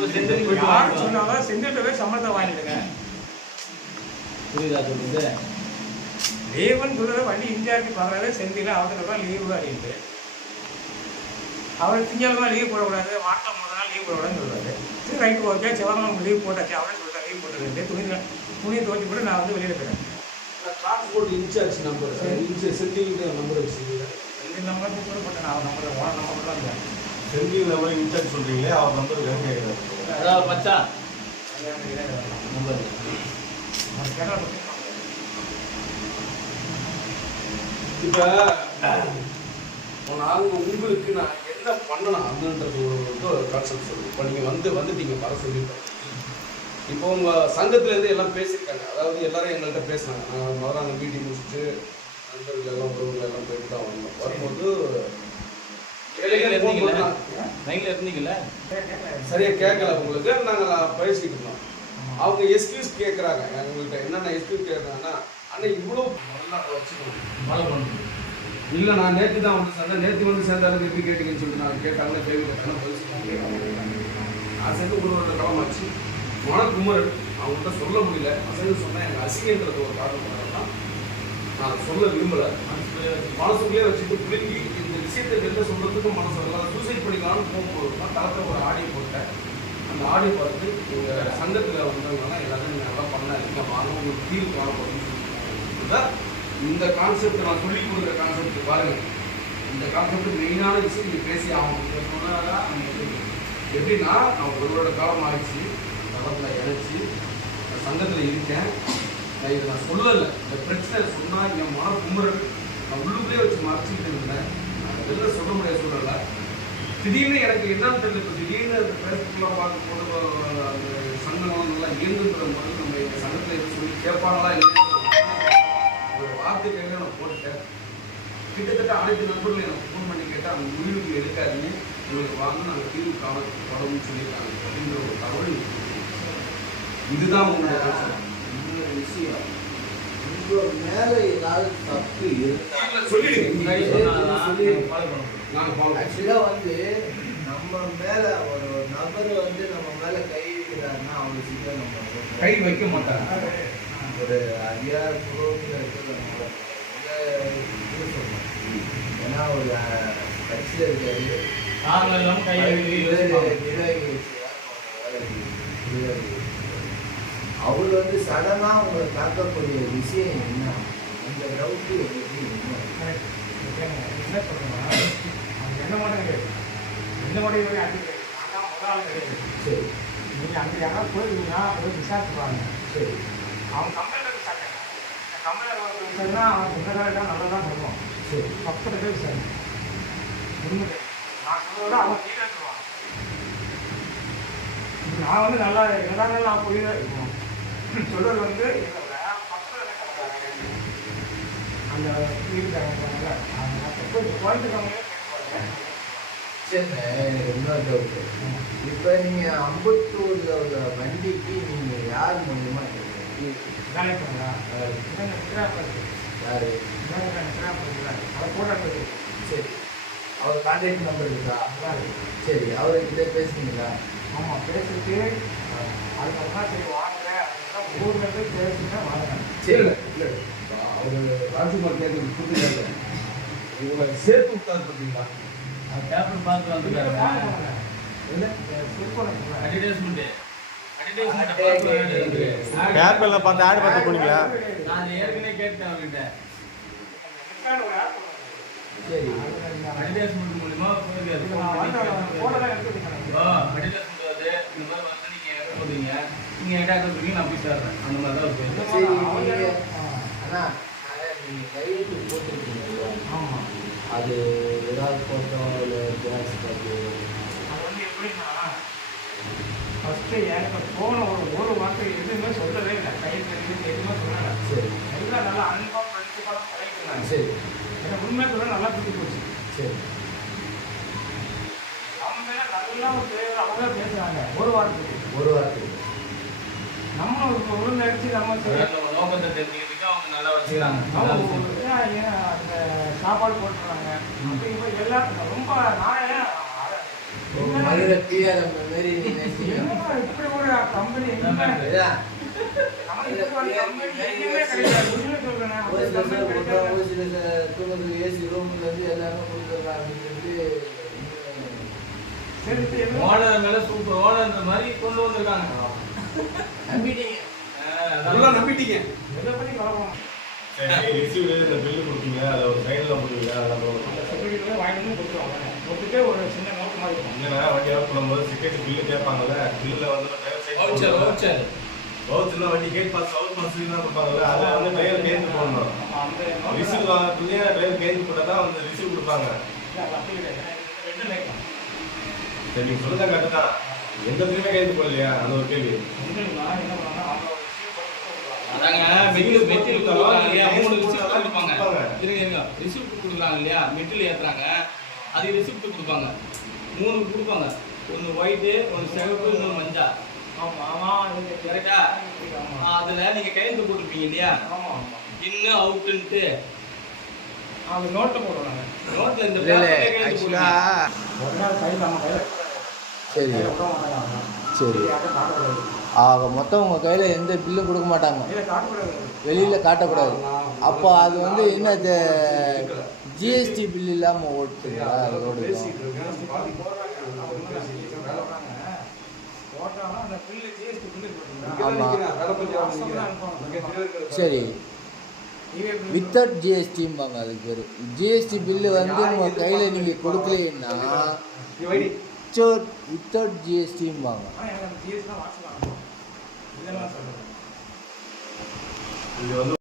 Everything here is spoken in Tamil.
யார் சொன்னாலும் செந்தில்கிட்ட சம்பளத்தை வாங்கிடுங்க. புரியுதா சொல்லுது? லீவுன்னு சொல்லுற வண்டி இன்சார்ஜ் பார்க்குறாரு செந்தில் அவசரமா லீவு அப்படின்ட்டு. அவர் திங்கக்கிழமை லீவ் போடக்கூடாது, வாட்டில் முதல் நாள் லீவ் போடக்கூடாதுன்னு சொல்கிறாரு. சரி ரைட்டு ஓகே, செவ்வாய்க்கிழமை லீவ் போட்டாச்சு. அவரே சொல்லிட்டார் லீவ் போட்டுருக்கேன். துணியை துவச்சி போட்டு நான் வந்து வெளியில் போயிட்டேன். Transport incharge number Senthil number வச்சுருக்கேன். செந்தில் நம்பர் சொல்லப்பட்டேன். அவர் நம்பர் ஓன நம்பர் தான் இல்லை. செந்தில் நம்பர் இன்சார்ஜ் சொல்கிறீங்களே, அவர் நம்பர் கேட்குறாரு. அதாவது பச்சா நம்பர் கேரளா இப்போ நாங்கள் உங்களுக்கு நான் என்ன பண்ணணும் அப்படின்றது ஒரு கான்செப்ட் சொல்லுங்கள். இப்போ நீங்கள் வந்துட்டீங்க வர சொல்லிட்டோம். இப்போ உங்கள் சங்கத்துலேருந்து எல்லாம் பேசியிருக்காங்க. அதாவது எல்லாரும் எங்கள்கிட்ட பேசினாங்க. நாங்கள் முதல்ல அந்த மீட்டிங் முடிச்சுட்டு நண்பர்கள் எல்லாம் உறவுகள் எல்லாம் போயிட்டு தான் வந்தோம். வரும்போது இருந்தீங்கல்ல சரியாக கேட்கல உங்களுக்கு. நாங்கள் பேசிக்கிட்டு இருந்தோம். அவங்க எக்ஸ்கியூஸ் கேட்குறாங்க. எங்கள்கிட்ட என்னென்ன எக்ஸ்கியூஸ் கேட்குறாங்கன்னா, ஆனால் இவ்வளோ நல்லா வச்சுக்கணும் மழை பண்ணணும். இல்லை நான் நேற்று தான் வந்து சேர்ந்தேன், நேற்று வந்து சேர்ந்தாலும் எப்படி கேட்டீங்கன்னு சொல்லிட்டு நான் கேட்டாங்கன்னா கேள்வி கேட்டாங்கன்னா பதில் நான் சேர்ந்து ஒரு களமாச்சு. மனக்குமரன் அவங்கள்ட்ட சொல்ல முடியல. அசைந்து சொன்னால் எங்கள் அசிங்கன்றது ஒரு காரணம் நான் சொல்ல விரும்பலை. மனசுக்குள்ளே வச்சுட்டு பிள்ளைக்கு இந்த விஷயத்தை வெளில சொல்கிறதுக்கு மனசு வரல. சூசைட் பண்ணிக்கலாம்னு போகும்போது தான் தளத்தை ஒரு ஆடியோ போட்டேன். அந்த ஆடியோ பார்த்து எங்கள் சங்கத்தில் வந்தவங்கலாம் எல்லாரும் நீங்கள் நல்லா பண்ணாதீங்க, வாங்க உங்களுக்கு தீர்வு காணப்படும் சொல்லிட்டு இந்த கான்செப்ட் நான் சொல்லிக் கொடுக்குற கான்செப்ட் பாருங்கள். இந்த கான்செப்ட் மெயினான விஷயம் நீங்கள் பேசி ஆகணும் சொன்னதான் எப்படின்னா, நான் ஒரு வருட காலம் ஆகிடுச்சு தளத்தில் இணைச்சி சங்கத்தில் இருக்கேன். நான் இதை நான் சொல்லலை. இந்த பிரச்சனை சொன்னால் என் மன குமுறல் நான் உள்ளுக்குள்ளே வச்சு மறைச்சிக்கிட்டு இருந்தேன். நான் வெளில சொல்ல முடியாது சொல்லலை. திடீர்னு எனக்கு என்னன்னு தெரியல. இப்போ திடீர்னு அந்த ஃபேஸ்புக்கெலாம் பார்க்கும்போது அந்த சங்கம் நல்லா இயங்குங்கிற போது நம்ம எங்கள் சங்கத்தில் எது சொல்லி கேட்பாங்களா இல்லையா ஒரு வார்த்தைக்காக நான் போட்டேன். கிட்டத்தட்ட அனைத்து நண்பர்கள் எனக்கு ஃபோன் பண்ணி கேட்டால் அவங்க முடிவுக்கு எடுக்காதீங்க, உங்களுக்கு வாங்க நாங்கள் தீர்வு காணப்படணும்னு சொல்லியிருக்காங்க அப்படிங்கிற ஒரு தகவல். இதுதான் உங்களோட விஷயம். உங்கள் மேலே ஏதாவது தப்பு சொல்லிடுங்க. ஆக்சுவலாக வந்து நம்ம மேலே ஒரு நபர் வந்து நம்ம மேலே கை வைக்கிறாருன்னா அவ்வளோ சீக்கிரம் நம்ம கை வைக்க மாட்டாங்க. ஒரு அதிகாரப்பூர்வத்தில் இருக்கிறது சொல்லணும். ஏன்னா ஒரு கட்சியில் இருக்காரு அவர் வந்து சடனாக உங்களை தாக்கக்கூடிய விஷயம் என்ன? அந்த டவுட்டு எப்படி என்ன சொல்றேன்னா, அவங்க என்ன மட்டும் கிடையாது, என்ன மட்டும் அடி கிடையாது. ஆனால் முதல் ஆள் கிடையாது. சரி, நீங்கள் அங்கே யாராவது போயிருந்தீங்கன்னா போய் விசாரிச்சுப்பாங்க. சரி, அவன் கம்பெனியில் விசாரிச்சாங்க. கம்பெனியில் விசாரினா அவன் சொந்தக்காரர் தான் நல்லா தான் சொல்லுவான். சரி, பக்கத்தில் போய் விசாரி உண்மை நான் சொல்றத அவன் கீழே சொல்லுவான். நான் வந்து நல்லா எல்லாரும் நான் போய் சொல்றது வந்து என்னோட பக்கத்தில் அந்த வீட்டுக்காரங்க போனாங்க குழந்தைக்காரங்களே கேட்பாங்க. சரி. எனக்கு இன்னொரு டவுட்டு. இப்போ நீங்கள் அம்பத்தூரில் உள்ள வண்டிக்கு நீங்கள் யார் மூலியமாக வேலைக்கு போங்களா? யார்? அவர் போட்டோ. சரி, அவர் கான்டாக்ட் நம்பர் இருக்கா? சரி, அவர்கிட்ட பேசுனீங்களா? ஆமாம், பேசிட்டு அதுக்கப்புறம் சரி வாங்குறேன் அதுக்கப்புறம் ஊரில் போய் பேசிட்டு வாங்குறேன். சரி, இல்லை அவர் ராஜ்குமார் கேட்குறது புரிஞ்சுக்கல. உங்களை சேர்த்து விட்டாது பார்த்தீங்களா? பேப்பர் பார்த்து வந்துருக்காங்க. பேப்பர்ல பார்த்து ஆடு பார்த்து போனீங்களா? நான் ஏற்கனவே கேட்டேன் அவர்கிட்ட. சரி, அட்வர்டைஸ்மெண்ட் மூலமா போயிருக்காரு. அட்வர்டைஸ்மெண்ட் வந்து இந்த மாதிரி வந்து நீங்கள் எங்கே போடுறீங்க, நீங்கள் எங்கே கொடுக்குறீங்க, நான் போய் சேர்றேன். அந்த மாதிரி தான் போயிருக்கேன். சரி. ஆனால் நீங்கள் கையெழுத்து போட்டுருக்கீங்க. ஆமாம், அது ஏதாவது ஃபோட்டோ இல்லை கேஸ் பார்த்து அது வந்து எப்படின்னா ஃபஸ்ட்டு எனக்கு போன ஒரு வார்த்தை எதுவுமே சொல்லவே இல்லை. கையில் எதுவுமே சொல்லலை. சரி, எல்லாம் நல்லா அன்பாக ஃப்ரெண்ட்ஷிப்பாக பழகிட்டு சரி, எனக்கு உண்மை சொல்ல நல்லா பிடிச்சி போச்சு. சரி. அவங்க நல்லா அவங்க பேசுகிறாங்க ஒரு வார்த்தைக்கு. நம்ம ஒழுங்கு அடிச்சு நம்ம நோக்கத்தை தெரிஞ்சுக்கிறதுக்கு அவங்க நல்லா வச்சுக்கிறாங்க. அந்த சாப்பாடு போட்டுறாங்க. அப்படிங்கும்போது எல்லாரும் ரொம்ப நானே மதுரை பிஆர்எம் மாரி நீ நினைச்சீங்க. என்னடா இப்படி ஒரு கம்பெனி எங்கேயுமே இதான். நம்ம இப்படி ஒரு கம்பெனி எங்கேயுமே கிடையாது. உண்மையை சொல்றேன் நான். ஒரு அப்படி சில கம்பெனி போட்டோம், கிடையாது. ஒரு சில தூங்குறதுக்கு ஏசி ரூம்ல இருந்து எல்லாமே கொடுத்துருக்காங்க அப்படின்னு சொல்லி சரி இப்ப என்ன? ஓனர் மேல சூப்பர் ஓனர்ன்ற மாதிரி கொண்டு வந்திருக்காங்க. நம்பிட்டீங்க. நல்லா நம்பிட்டீங்க. எதை பத்தி கலப்போம்? சரி ரிசீவ்டு இந்த பில்லு கொடுத்தீங்க அதை ஒரு சைடில் போடுவீங்க அதெல்லாம் அந்த செக்யூரிட்டில வாங்கிட்டு வந்து கொடுத்துருவாங்க. கொடுத்துட்டு ஒரு சின்ன நோட்டு மாதிரி இருக்கும். இல்லைன்னா வண்டி ஆஃப் பண்ணும்போது செக்யூரிட்டி பில்லு கேட்பாங்கல்ல பில்லில் வந்து வவுச்சர் வவுச்சர் வவுச்சர்லாம் வண்டி கேட் பாஸ் அவுட் பாஸ் தான் கொடுப்பாங்கல்ல அதை வந்து டிரைவர் கையெழுத்து போடணும் நம்ம அந்த நோட்டு ரிசீவ் வாங்கறதுலேயே டிரைவர் கையெழுத்து போட்டால் தான் வந்து ரிசீவ் கொடுப்பாங்க. இல்ல, அது அப்படி கிடையாது. ஏன்னா இது ரெண்டு லைட் சரி நீங்கள் சொல்லுங்க கரெக்டு தான் எந்த இதுலையுமே கையெழுத்து போடலையா அது ஒரு கேள்வி. உங்களுக்குனா என்ன பண்ணாங்கன்னா அவங்க ஒரு ரிசீவ் பண்ணி கொடுக்குறாங்க. அதாங்க மெட்டீரியல் கொடுக்குறாங்க இல்லையா 3 ரிசிப்ட் கொடுப்பாங்க. கொடுப்பாங்க. இருங்க ரிசிப்ட் கொடுக்குறாங்க இல்லையா மெட்டீரியல் ஏத்துறாங்க அதுக்கு ரிசிப்ட் கொடுப்பாங்க 3 கொடுப்பாங்க. ஒன்று ஒயிட்டு ஒன்று சிவப்பு இன்னொரு மஞ்சா ஆமா ஆமா இது கரெக்டா? ஆமா அதுல நீங்க கையெழுத்து போட்டிருப்பீங்க இல்லையா ஆமா ஆமா இன்னும் அவுட்டுன்ட்டு அது நோட்டை போடுறாங்க. நோட்ல இந்த இல்ல, இல்ல, பேப்பர்ல கையெழுத்து actually- போடுறாங்க. ஒரு நாள் கையில் நம்ம கையில் சரி சரி. காட்டக்கூடாது. ஆக மொத்தம் உங்கள் கையில் எந்த பில்லும் கொடுக்க மாட்டாங்க, இதை காட்டக்கூடாது. வெளியில் காட்டக்கூடாது. அப்போ அது வந்து என்ன ஜிஎஸ்டி பில் இல்லாமல் ஓட்டுங்களா அதோட பேசிட்டு இருக்கேன். பாதி போட்டாலும் அந்த பில்லு ஜிஎஸ்டி பில்லு இங்க தான் நிக்கிறேன். வேலை பத்தி நிக்கிறேன். இங்க இருக்கிற சரி வித்தவுட் ஜிஎஸ்டிம்பாங்க அதுக்கு பேர். ஜிஎஸ்டி பில்லு வந்து உங்கள் கையில் நீங்கள் கொடுக்கலன்னா நீ வைடி. வித்தவுட் ஜிஎஸ்டிம்பாங்க. ஆனால் எனக்கு அந்த ஜிஎஸ்டி தான் வாட்ஸ்அப் ஆகணும். இதெல்லாம் சொல்லுங்கள். இது வந்து